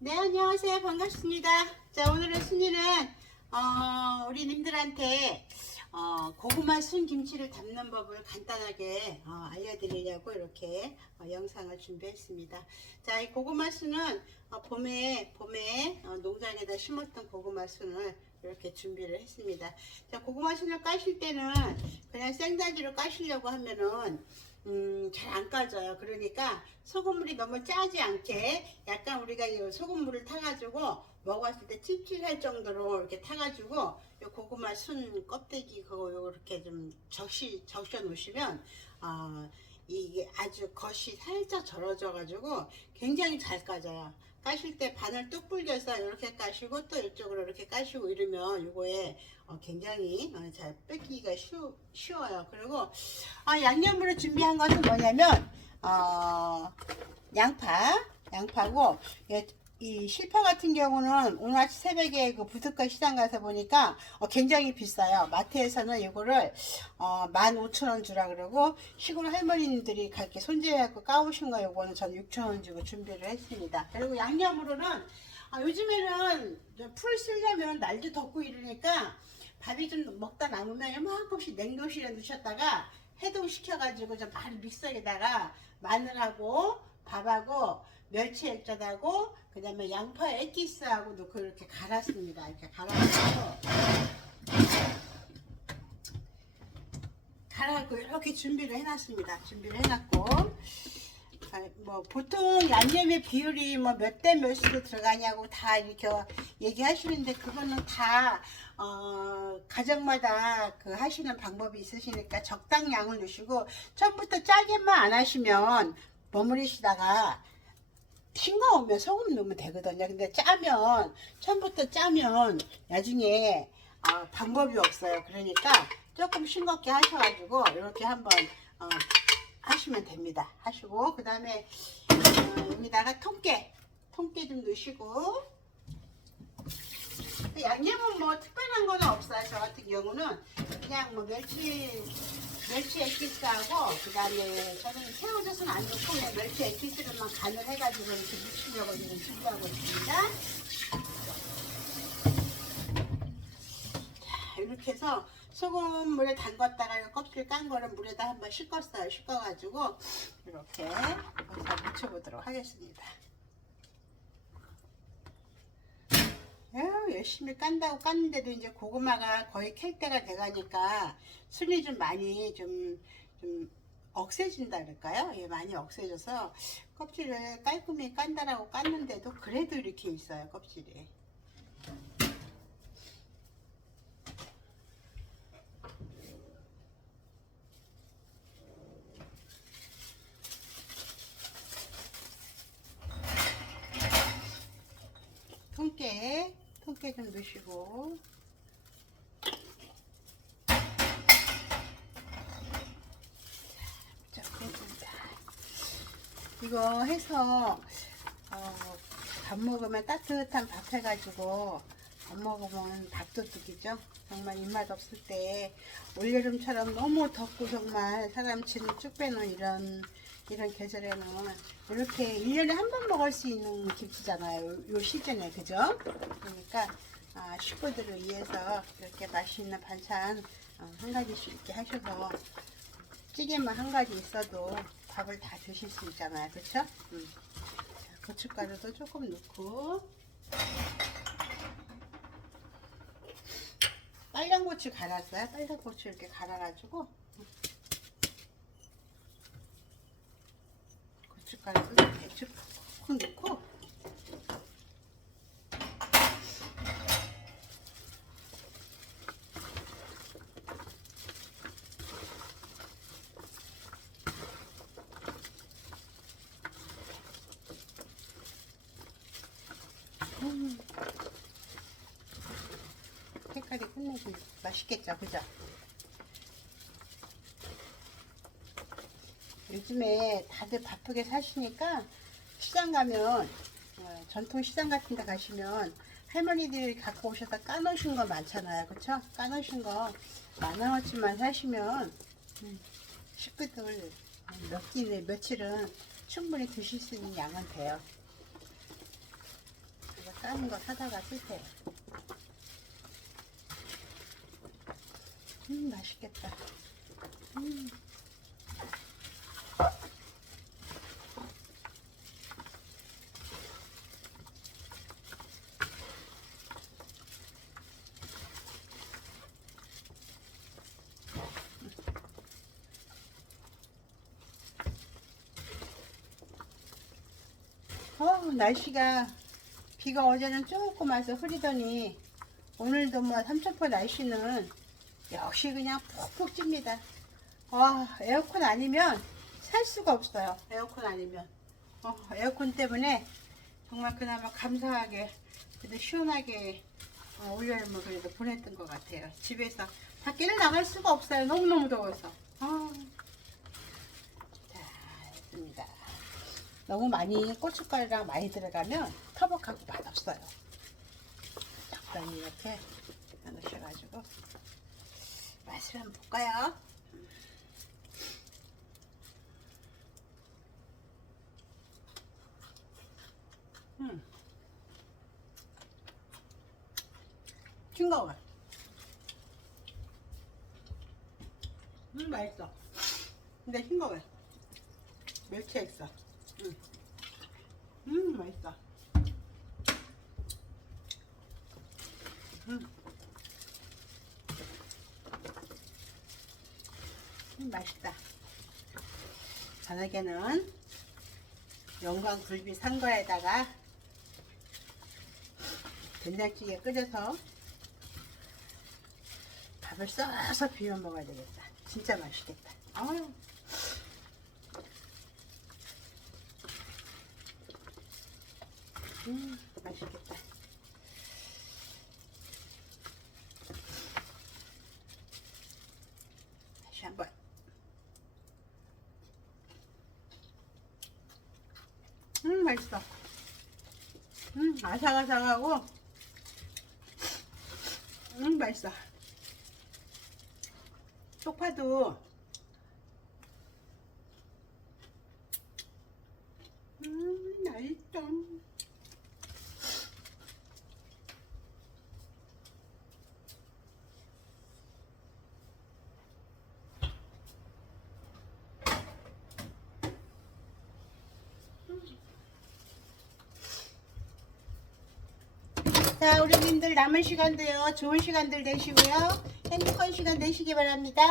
네, 안녕하세요. 반갑습니다. 자, 오늘의 순위는, 어, 우리 님들한테, 어, 고구마 순 김치를 담는 법을 간단하게 어, 알려드리려고 이렇게 어, 영상을 준비했습니다. 자, 이 고구마 순은 어, 봄에, 봄에 어, 농장에다 심었던 고구마 순을 이렇게 준비를 했습니다. 자, 고구마 순을 까실 때는 그냥 생다지로 까시려고 하면은 음, 잘 안 까져요. 그러니까 소금물이 너무 짜지 않게 약간 우리가 이 소금물을 타가지고 먹었을 때 찝찝할 정도로 이렇게 타가지고 요 고구마 순 껍데기 그거 요렇게 좀 적시 적셔 놓으시면 어, 이게 아주 겉이 살짝 절어져 가지고 굉장히 잘 까져요. 까실 때 바늘 뚝 불려서 이렇게 까시고 또 이쪽으로 이렇게 까시고 이러면 이거에 어, 굉장히 어, 잘 뺏기기가 쉬우, 쉬워요. 그리고 아, 양념으로 준비한 것은 뭐냐면 어, 양파, 양파고 예, 이 실파 같은 경우는 오늘 아침 새벽에 그 부둣가 시장 가서 보니까 어, 굉장히 비싸요. 마트에서는 이거를 어, 15,000원 주라 그러고 시골 할머님들이 그렇게 손질해갖고 까오신 거 요거는 전 6,000원 주고 준비를 했습니다. 그리고 양념으로는 아, 요즘에는 풀 쓰려면 날도 덥고 이러니까 밥이 좀 먹다 남으면 요만큼씩 냉동실에 넣으셨다가 해동시켜가지고 좀 바로 믹서에다가 마늘하고 밥하고 멸치 액젓하고 그 다음에 양파 액기스하고 넣고 이렇게 갈았습니다. 이렇게 갈아가지고 갈아갖고 이렇게 준비를 해놨습니다. 준비를 해놨고 아, 뭐 보통 양념의 비율이 뭐 몇 대 몇으로 들어가냐고 다 이렇게 얘기하시는데 그거는 다 어, 가정마다 그 하시는 방법이 있으시니까 적당량을 넣으시고 처음부터 짜게만 안 하시면 버무리시다가 싱거우면 소금 넣으면 되거든요. 근데 짜면 처음부터 짜면 나중에 어, 방법이 없어요. 그러니까 조금 싱겁게 하셔가지고 이렇게 한번 어, 하시면 됩니다. 하시고 그 다음에 어, 여기다가 통깨 통깨 좀 넣으시고 양념은 뭐 특별한 건 없어요. 저 같은 경우는 그냥 뭐 멸치 멸치 액기스하고 그 다음에 저는 새우젓은 안 넣고 그냥 멸치 액기스로만 간을 해가지고 이렇게 묻히려고 지금 준비하고 있습니다. 자, 이렇게 해서 소금 물에 담갔다가 껍질 깐 거를 물에다 한번 씻었어요. 씻어가지고 이렇게 여기다 묻혀보도록 하겠습니다. 에휴, 열심히 깐다고 깠는데도 이제 고구마가 거의 캘 때가 돼가니까 순이 좀 많이 좀, 좀 억세진다 그럴까요? 예, 많이 억세져서 껍질을 깔끔히 깐다라고 깠는데도 그래도 이렇게 있어요, 껍질이. 통깨, 통깨 좀 넣으시고. 자, 그렇습니다. 이거 해서 어, 밥 먹으면 따뜻한 밥 해가지고 밥 먹으면 밥도둑이죠. 정말 입맛 없을 때 올여름처럼 너무 덥고 정말 사람 치는 쭉 빼는 이런 이런 계절에는 이렇게 1년에 한 번 먹을 수 있는 김치잖아요. 요, 요 시즌에 그죠? 그러니까 아, 식구들을 위해서 이렇게 맛있는 반찬 어, 한 가지씩 이렇게 하셔서 찌개만 한 가지 있어도 밥을 다 드실 수 있잖아요. 그렇죠? 음. 자, 고춧가루도 조금 넣고 빨간 고추 갈았어요. 빨간 고추 이렇게 갈아가지고 고춧가루도 배추 콕 넣고 음. 색깔이 끝내기 맛있겠죠, 그죠? 요즘에 다들 바쁘게 사시니까 시장 가면 어, 전통 시장 같은 데 가시면 할머니들이 갖고 오셔서 까놓으신 거 많잖아요. 그쵸? 까놓으신 거 만원어치만 사시면 음, 식구들 몇 끼, 며칠은 충분히 드실 수 있는 양은 돼요. 삶은 거 사다가 쓸게요. 음, 맛있겠다. 음. 어, 날씨가 비가 어제는 조금 와서 흐리더니 오늘도 뭐 삼천포 날씨는 역시 그냥 푹푹 찝니다. 와 에어컨 아니면 살 수가 없어요. 에어컨 아니면 어, 에어컨 때문에 정말 그나마 감사하게 그래도 시원하게 어, 올여름을 그래도 보냈던 것 같아요. 집에서 밖에는 나갈 수가 없어요. 너무너무 더워서. 아. 자, 됐습니다. 너무 많이 고춧가루랑 많이 들어가면 터벅하고 맛없어요. 적당히 이렇게 넣으셔가지고 맛을 한번 볼까요? 음. 싱거워. 음, 맛있어. 근데 싱거워. 멸치액어. 음. 음, 맛있어. 음. 음, 맛있다. 저녁에는 영광 굴비 산 거에다가 된장찌개 끓여서 밥을 써서 비벼 먹어야 되겠다. 진짜 맛있겠다. 아유. 음, 맛있겠다. 다시 한 번. 음, 맛있어. 음, 아삭아삭하고. 음, 맛있어. 쪽파도. 음, 맛있어. 자, 우리님들 남은 시간도요. 좋은 시간들 되시고요. 행복한 시간 되시기 바랍니다.